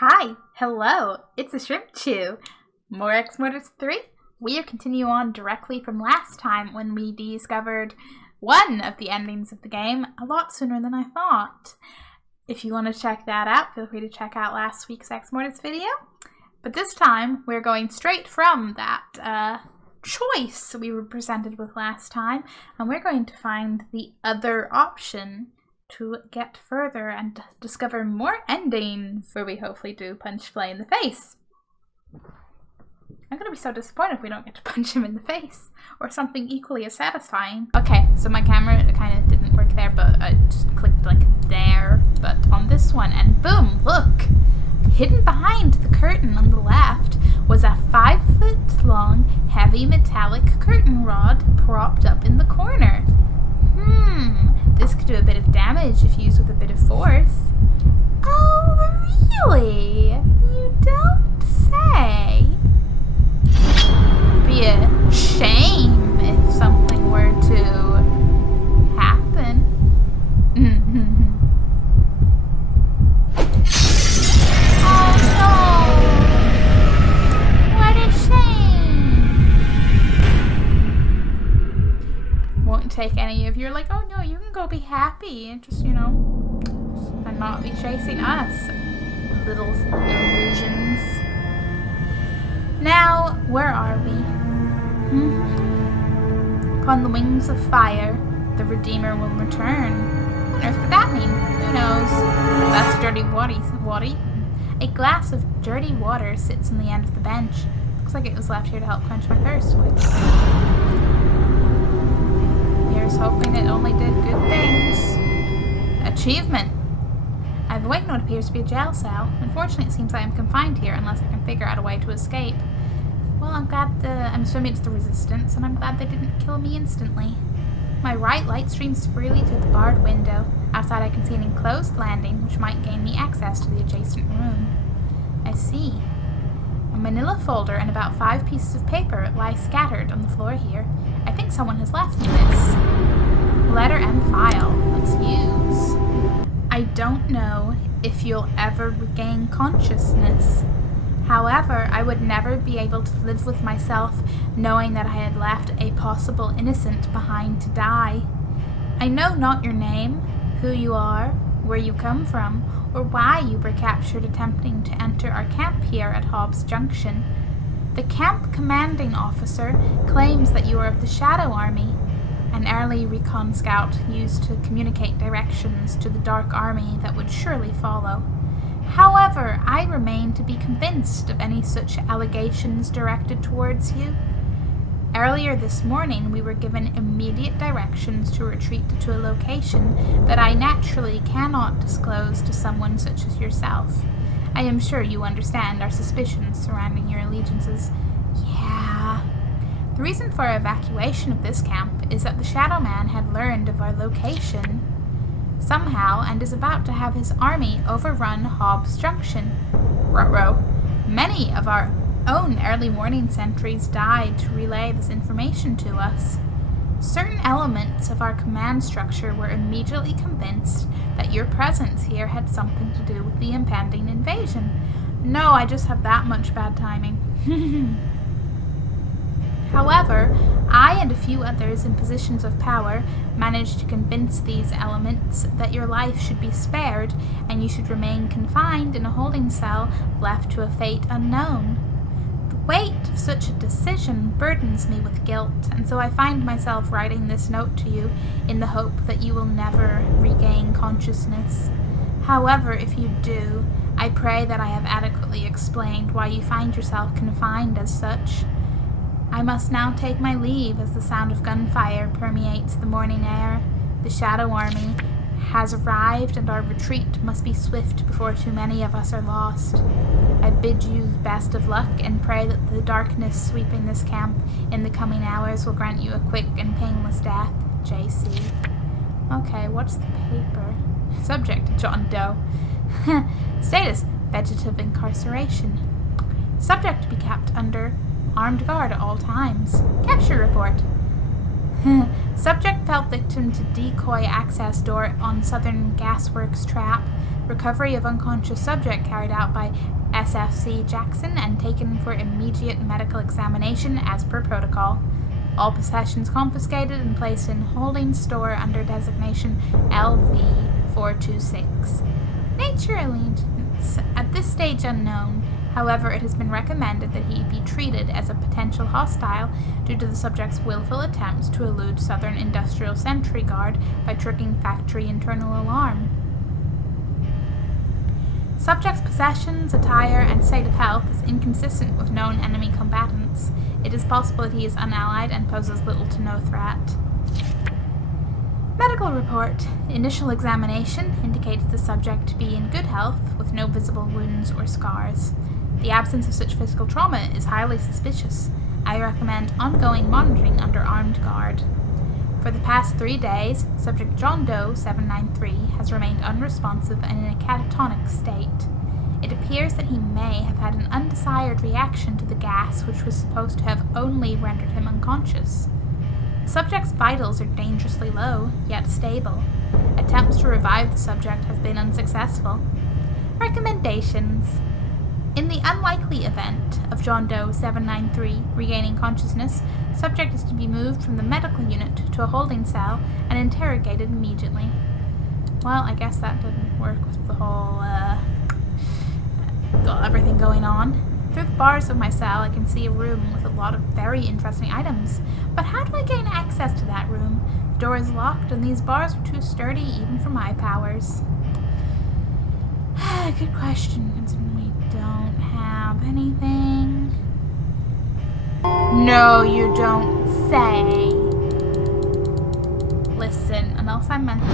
Hi, hello, it's a Shrimpchu. More Exmortis 3. We are continue on directly from last time when we discovered one of the endings of the game a lot sooner than I thought. If you want to check that out, feel free to check out last week's Exmortis video. But this time, we're going straight from that choice we were presented with last time, and we're going to find the other option to get further and discover more endings, where we hopefully do punch Flay in the face. I'm gonna be so disappointed if we don't get to punch him in the face, or something equally as satisfying. Okay, so my camera kind of didn't work there, but I just clicked like there, but on this one, and boom, look! Hidden behind the curtain on the left was a 5-foot-long, heavy metallic curtain rod propped up in the corner. This could do a bit of damage if used with a bit of force. Oh, really? You don't say. It'd be a shame if something were to happen. Oh no! What a shame! Won't take any of your oh no, you can go be happy and just, and not be chasing us. Little illusions. Now, where are we? Upon the wings of fire, the Redeemer will return. What on earth could that mean? Who knows? That's dirty water. A glass of dirty water sits on the end of the bench. Looks like it was left here to help quench my thirst. Here's hoping it only did good things. Achievement. I've awakened what appears to be a jail cell. Unfortunately, it seems I am confined here unless I can figure out a way to escape. Well, I'm assuming it's the Resistance, and I'm glad they didn't kill me instantly. My right light streams freely through the barred window. Outside I can see an enclosed landing, which might gain me access to the adjacent room. I see. A manila folder and about 5 pieces of paper lie scattered on the floor here. I think someone has left me this. Letter and file. Let's use. I don't know if you'll ever regain consciousness. However, I would never be able to live with myself knowing that I had left a possible innocent behind to die. I know not your name, who you are, where you come from, or why you were captured attempting to enter our camp here at Hobbs Junction. The camp commanding officer claims that you are of the Shadow Army, an early recon scout used to communicate directions to the Dark Army that would surely follow. However, I remain to be convinced of any such allegations directed towards you. Earlier this morning, we were given immediate directions to retreat to a location that I naturally cannot disclose to someone such as yourself. I am sure you understand our suspicions surrounding your allegiances. Yeah. The reason for our evacuation of this camp is that the Shadow Man had learned of our location somehow and is about to have his army overrun Hobbs Junction. Ruh-roh. Many of our own early morning sentries died to relay this information to us. Certain elements of our command structure were immediately convinced that your presence here had something to do with the impending invasion. No, I just have that much bad timing. However, I and a few others in positions of power managed to convince these elements that your life should be spared and you should remain confined in a holding cell left to a fate unknown. The weight of such a decision burdens me with guilt, and so I find myself writing this note to you in the hope that you will never regain consciousness. However, if you do, I pray that I have adequately explained why you find yourself confined as such. I must now take my leave as the sound of gunfire permeates the morning air. The Shadow Army has arrived and our retreat must be swift before too many of us are lost. I bid you the best of luck and pray that the darkness sweeping this camp in the coming hours will grant you a quick and painless death. JC. Okay, what's the paper? Subject, John Doe. Status, vegetative incarceration. Subject to be kept under armed guard at all times. Capture report. Subject fell victim to decoy access door on Southern Gasworks trap. Recovery of unconscious subject carried out by SFC Jackson and taken for immediate medical examination as per protocol. All possessions confiscated and placed in holding store under designation LV426. Nature allegiance at this stage unknown. However, it has been recommended that he be treated as a potential hostile due to the subject's willful attempts to elude Southern Industrial Sentry Guard by triggering factory internal alarm. Subject's possessions, attire, and state of health is inconsistent with known enemy combatants. It is possible that he is unallied and poses little to no threat. Medical report. Initial examination indicates the subject to be in good health with no visible wounds or scars. The absence of such physical trauma is highly suspicious. I recommend ongoing monitoring under armed guard. For the past 3 days, subject John Doe 793 has remained unresponsive and in a catatonic state. It appears that he may have had an undesired reaction to the gas which was supposed to have only rendered him unconscious. The subject's vitals are dangerously low, yet stable. Attempts to revive the subject have been unsuccessful. Recommendations. In the unlikely event of John Doe 793 regaining consciousness, subject is to be moved from the medical unit to a holding cell and interrogated immediately. Well, I guess that didn't work with the whole, everything going on. Through the bars of my cell, I can see a room with a lot of very interesting items. But how do I gain access to that room? The door is locked, and these bars are too sturdy even for my powers. Good question, considering we don't have anything. No, you don't say. Listen, unless I'm meant to,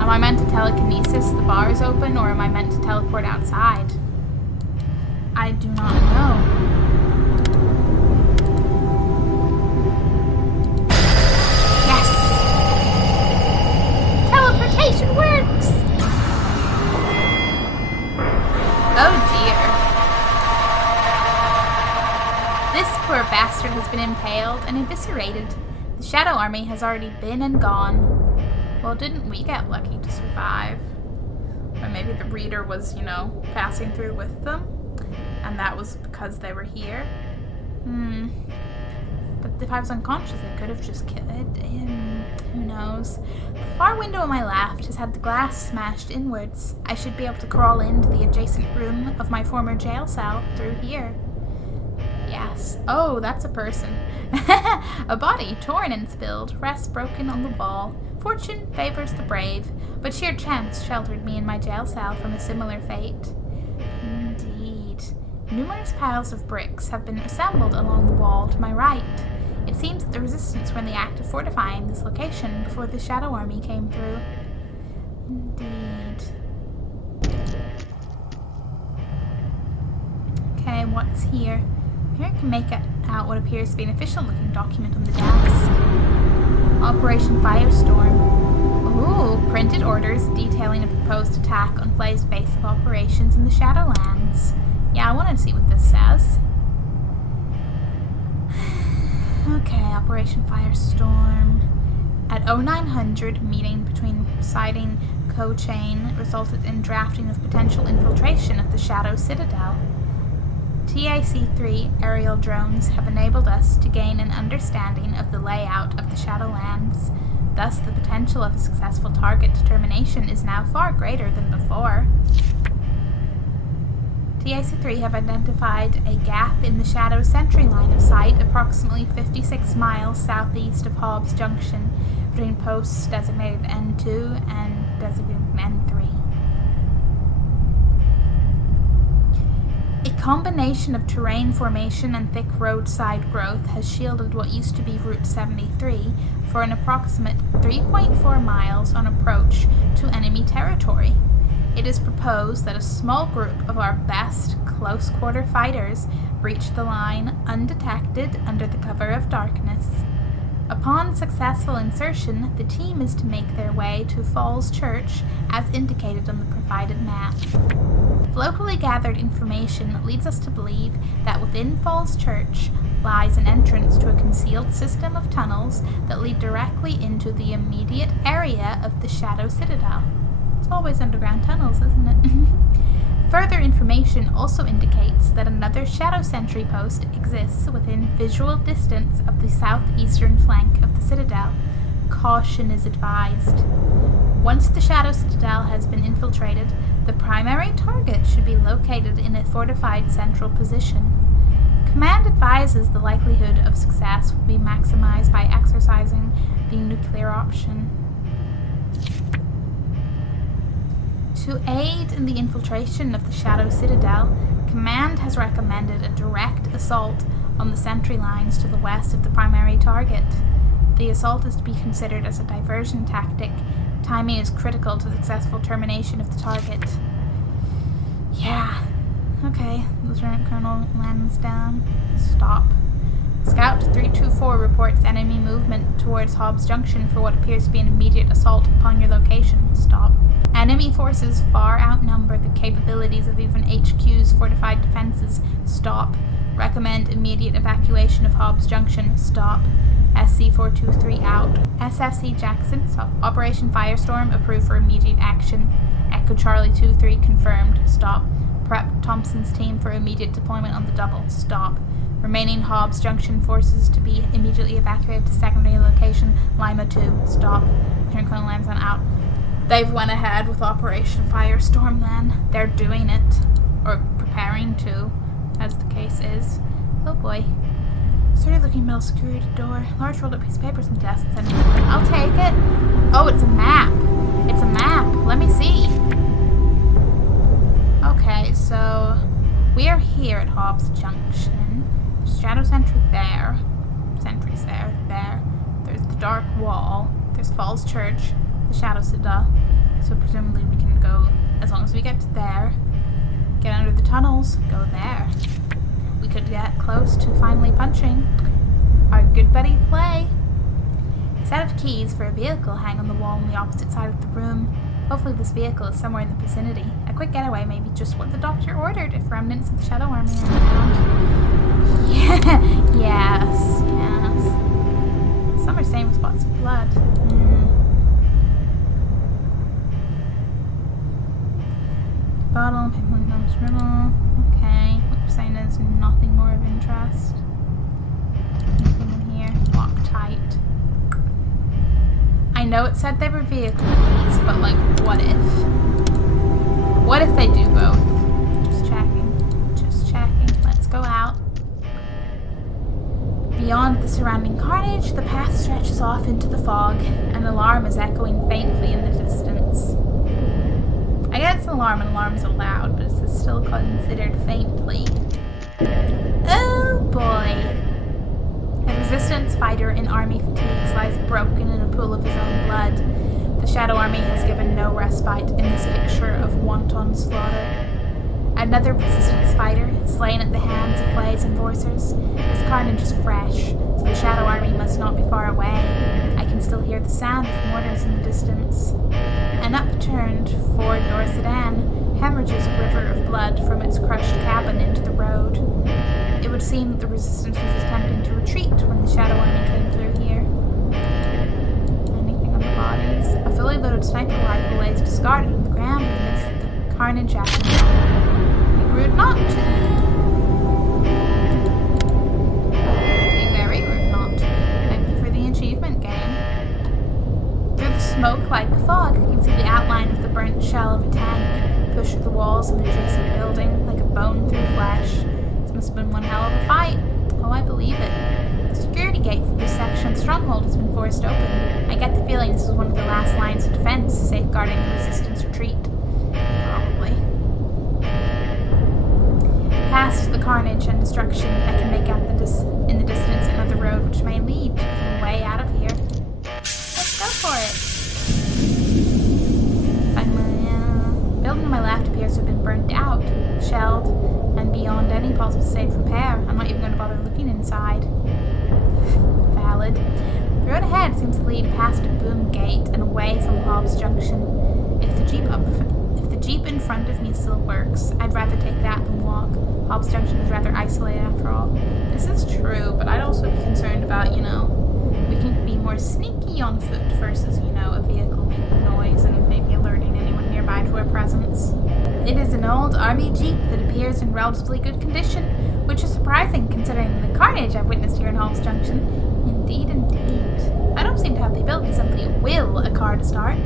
am I meant to telekinesis the bars open, or am I meant to teleport outside? I do not know. Yes! Teleportation works! Oh dear. This poor bastard has been impaled and eviscerated. The Shadow Army has already been and gone. Well, didn't we get lucky to survive? Or maybe the reader was, passing through with them, and that was because they were here. But if I was unconscious, I could have just killed him. Who knows? The far window on my left has had the glass smashed inwards. I should be able to crawl into the adjacent room of my former jail cell through here. Yes. Oh, that's a person. A body, torn and spilled, rests broken on the wall. Fortune favors the brave, but sheer chance sheltered me in my jail cell from a similar fate. Indeed. Numerous piles of bricks have been assembled along the wall to my right. It seems that the resistance were in the act of fortifying this location before the Shadow Army came through. Indeed. Okay, what's here? Here I can make out what appears to be an official-looking document on the desk. Operation Firestorm. Ooh, printed orders detailing a proposed attack on Flay's base of operations in the Shadowlands. Yeah, I want to see what this says. Okay, Operation Firestorm. At 0900, meeting between Siding Co-Chain resulted in drafting of potential infiltration of the Shadow Citadel. TAC-3 aerial drones have enabled us to gain an understanding of the layout of the Shadowlands. Thus, the potential of a successful target determination is now far greater than before. TAC-3 have identified a gap in the Shadow Sentry line of sight approximately 56 miles southeast of Hobbs Junction between posts designated N2 and designated N3. A combination of terrain formation and thick roadside growth has shielded what used to be Route 73 for an approximate 3.4 miles on approach to enemy territory. It is proposed that a small group of our best close-quarter fighters breach the line undetected under the cover of darkness. Upon successful insertion, the team is to make their way to Falls Church as indicated on the provided map. Locally gathered information leads us to believe that within Falls Church lies an entrance to a concealed system of tunnels that lead directly into the immediate area of the Shadow Citadel. always underground tunnels, isn't it? Further information also indicates that another shadow sentry post exists within visual distance of the southeastern flank of the citadel. Caution is advised. Once the shadow citadel has been infiltrated, the primary target should be located in a fortified central position. Command advises the likelihood of success will be maximized by exercising the nuclear option. To aid in the infiltration of the Shadow Citadel, Command has recommended a direct assault on the sentry lines to the west of the primary target. The assault is to be considered as a diversion tactic. Timing is critical to the successful termination of the target. Yeah. Okay. Lieutenant Colonel Lansdowne. Stop. Scout 324 reports enemy movement towards Hobbs Junction for what appears to be an immediate assault upon your location. Stop. Enemy forces far outnumber the capabilities of even HQ's fortified defenses. Stop. Recommend immediate evacuation of Hobbs Junction. Stop. SC-423 out. SFC Jackson. Stop. Operation Firestorm approved for immediate action. Echo Charlie 2-3 confirmed. Stop. Prep Thompson's team for immediate deployment on the double. Stop. Remaining Hobbs Junction forces to be immediately evacuated to secondary location Lima 2. Stop. Lieutenant Colonel Lansdowne out. They've went ahead with Operation Firestorm then. They're doing it. Or preparing to, as the case is. Oh boy. Sturdy looking metal security door. Large rolled up piece of paper on the desk. I'll take it. Oh, it's a map. It's a map. Let me see. Okay, so we are here at Hobbs Junction. There's Shadow Sentry there. Sentry's there. There. There's the Dark Wall. There's Falls Church. The Shadow Citadel. So presumably we can go, as long as we get to there, get under the tunnels, go there. We could get close to finally punching our good buddy Play. A set of keys for a vehicle hang on the wall on the opposite side of the room. Hopefully this vehicle is somewhere in the vicinity. A quick getaway may be just what the doctor ordered if remnants of the Shadow Army are around. Yeah, yes. Some are stained with spots of blood. Bottle, paper, thumbs, riddle. Okay, what you're saying is nothing more of interest. Anything in here? Lock tight. I know it said they were vehicle keys, but like, what if? What if they do both? Just checking. Just checking. Let's go out. Beyond the surrounding carnage, the path stretches off into the fog. An alarm is echoing faintly in the distance. I guess an alarm and alarms are loud, but it's still considered faintly. Oh boy! A resistance fighter in army fatigues lies broken in a pool of his own blood. The Shadow Army has given no respite in this picture of wanton slaughter. Another resistance fighter, slain at the hands of Blaze and Vorcers. This carnage is fresh, so the Shadow Army must not be far away. I can still hear the sound of mortars in the distance. An upturned four-door sedan hemorrhages a river of blood from its crushed cabin into the road. It would seem that the resistance was attempting to retreat when the Shadow Army came through here. Anything on the bodies? A fully loaded sniper rifle lays discarded on the ground in the midst of the carnage aftermath. Rude not to. A very rude not to. Thank you for the achievement, game. Through the smoke-like fog, you can see the outline of the burnt shell of a tank push through the walls of an adjacent building like a bone through flesh. This must have been one hell of a fight. Oh, I believe it. The security gate for this section of the stronghold has been forced open. I get the feeling this is one of the last lines of defense safeguarding the resistance retreat. Probably. Past the carnage and destruction, I can make out in the distance another road which may lead to the way out of here. Let's go for it! The building on my left appears to have been burnt out, shelled, and beyond any possible state of repair. I'm not even going to bother looking inside. Valid. The road ahead seems to lead past a boom gate and away from Hobbs Junction. If the Jeep in front of me still works, I'd rather take that than walk. Hobbs Junction is rather isolated after all. This is true, but I'd also be concerned about, we can be more sneaky on foot versus, a vehicle making noise and maybe alerting anyone nearby. testified to her presence. It is an old army jeep that appears in relatively good condition, which is surprising considering the carnage I've witnessed here in Hall's Junction. Indeed, indeed. I don't seem to have the ability to simply will a car to start.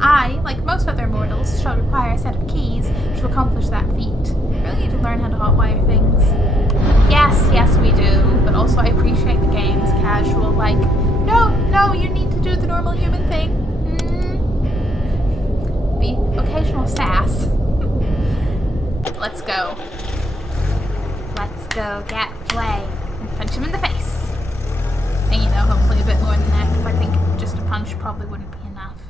I, like most other mortals, shall require a set of keys to accomplish that feat. I really need to learn how to hotwire things. Yes, we do, but also I appreciate the game's casual, like, no, you need to do the normal human thing. The occasional sass. Let's go. Let's go get Flay and punch him in the face. And hopefully a bit more than that, because I think just a punch probably wouldn't be enough.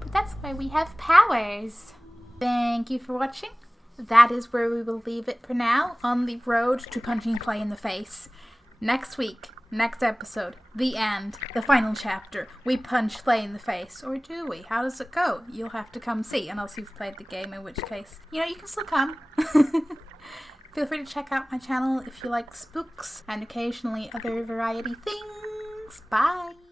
But that's why we have powers. Thank you for watching. That is where we will leave it for now, on the road to punching Flay in the face. Next week, next episode, the end, the final chapter, we punch Flay in the face. Or do we? How does it go? You'll have to come see, unless you've played the game, in which case, you can still come. Feel free to check out my channel if you like spooks and occasionally other variety things. Bye!